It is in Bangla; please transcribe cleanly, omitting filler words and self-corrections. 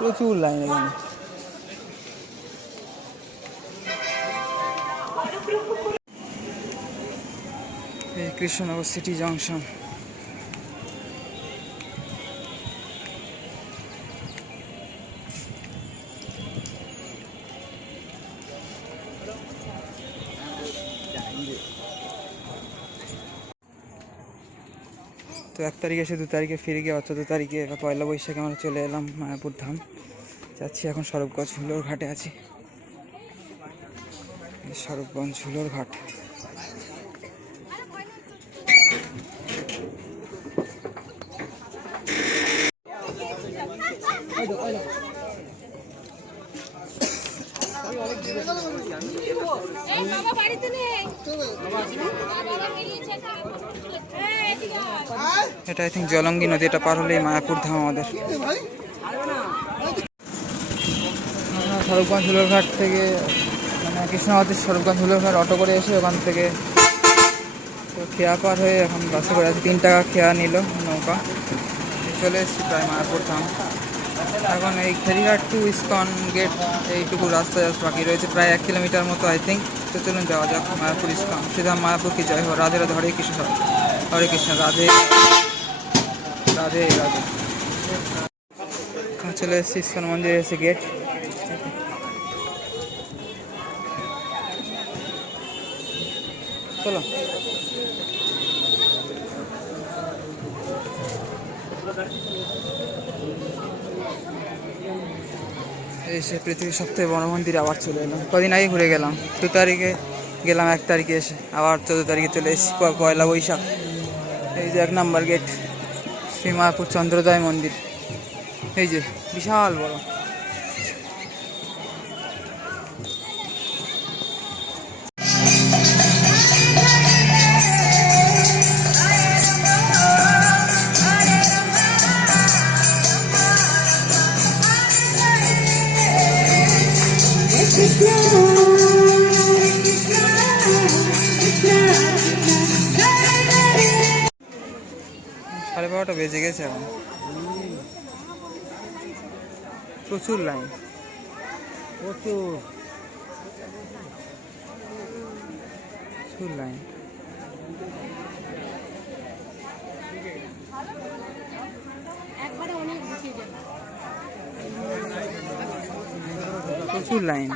প্রচুর লাইন এখানে। এই কৃষ্ণনগর সিটি জংশন। তো 1 তারিখে এসে 2 তারিখে ফিরে গিয়ে 14 তারিখে পয়লা বৈশাখে আমরা চলে এলাম মায়াপুর ধাম। যাচ্ছি এখন স্বরূপগঞ্জ হুলোর ঘাটে আছি। স্বরূপগঞ্জ হুলোর ঘাট। এটা আই থিঙ্ক জলঙ্গি নদী, এটা পার হলেই মায়াপুর ধাম আমাদের। স্বরূপগঞ্জ হুলোর ঘাট থেকে মানে কৃষ্ণনগর স্বরূপগঞ্জ হুলোর ঘাট অটো করে এসে ওখান থেকে তো খেয়া পার হয়ে এখন বাসে করে আছে। 3 টাকা খেয়া নিল নৌকা। চলে এসেছি প্রায় মায়াপুর ধাম। এখন এই ফেরিঘাট টু ইস্কন গেট এইটুকু রাস্তা বাকি রয়েছে, প্রায় 1 কিলোমিটার মতো আই থিঙ্ক। তো চলুন যাওয়া যাক মায়াপুর ইস্কন। সেটা মায়াপুর কি জয় হোক। রাধে রাধে, হরে কৃষ্ণ, হরে কৃষ্ণ, রাধে রাধে রাধে। চলে এসেছি ইস্কন মন্দিরে, এসে গেট। চলো এসে পৃথিবীর সবথেকে বড় মন্দিরে আবার চলে এলাম। কদিন আগে ঘুরে গেলাম, 2 তারিখে গেলাম, 1 তারিখে এসে আবার 14 তারিখে চলে এসেছি পয়লা বৈশাখ। এই যে 1 নম্বর গেট, শ্রী মায়াপুর চন্দ্রোদয় মন্দির। এই যে বিশাল বড়। সাড়ে 12টা বেজে গেছে এখন। প্রচুর লাইন, প্রচুর লাইন। প্রচুর লাইন।